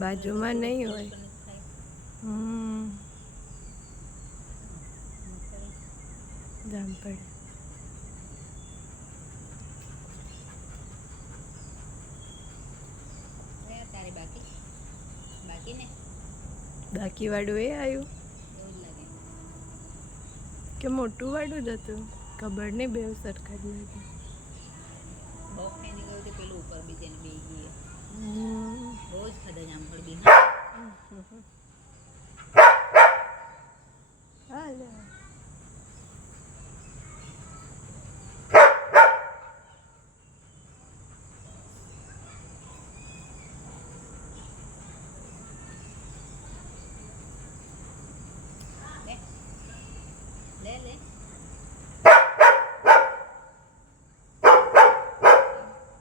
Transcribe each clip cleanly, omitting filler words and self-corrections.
બાજુમાં નહીં હોય. જામફળ બાકી વાળું એ આવ્યું કે મોટું વાળું જ હતું ખબર નહીં બે સરખા જ લાગે. પેલું ઉપર બીજે બે ગઈ રોજ ખાધા જામફળ બી હાલે લે લે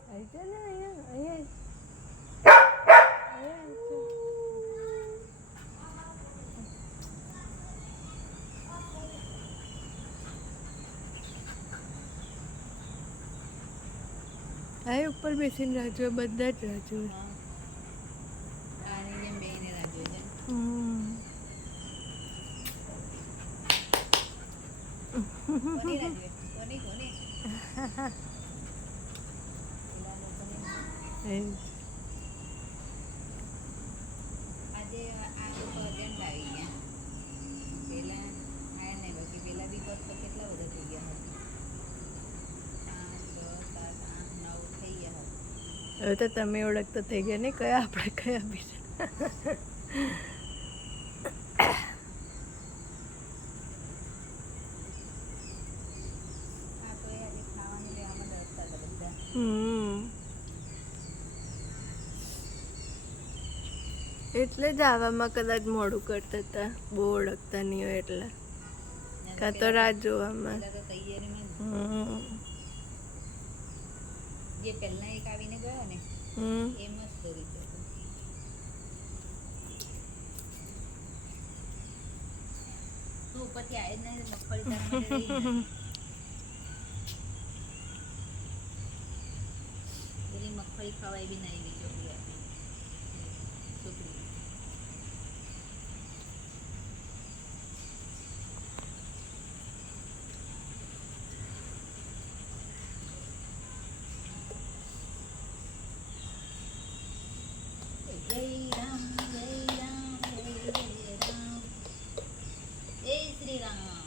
આવી છે ને અહીંયા આ ઉપર બેસીને રાજુ બધા જ રાજુ. આની જેમ બેને રાજુ છે. કોની રાજુ કોની કોની આજે આ લોકો અર્જન્ટ આવી ગયા. પેલા આયા નહીં બાકી પેલા બી કોર્સ તો કેટલા બધા થઈ ગયા હતા. 5 6 7 8 9 થઈ ગયા હતા. હવે તો તમે ઓળખતા થઈ ગયા ને કયા આપણે કયા બીજા. હા તો એ આજે ખાવાનું લેવામાં ડરતા હતા બધા. એટલે જ આવવામાં કદાચ મોડું કરતા હતા બહુ ઓળખતા નહીં હોય એટલે કાં તો રાહ જોવામાં. પેલા તો તૈયારીમાં જે પહેલા એક આવીને ગયો ને એ મસ્ત રીતે તું ઉપરથી આવે જ નહીં મગફળી તારા માટે રહી જાય. પેલી મગફળી ખવાય બી નહીં ગઈ છોકરી આપી છોકરી જય રામ જય રામ જય જય રામ જય શ્રી રામ.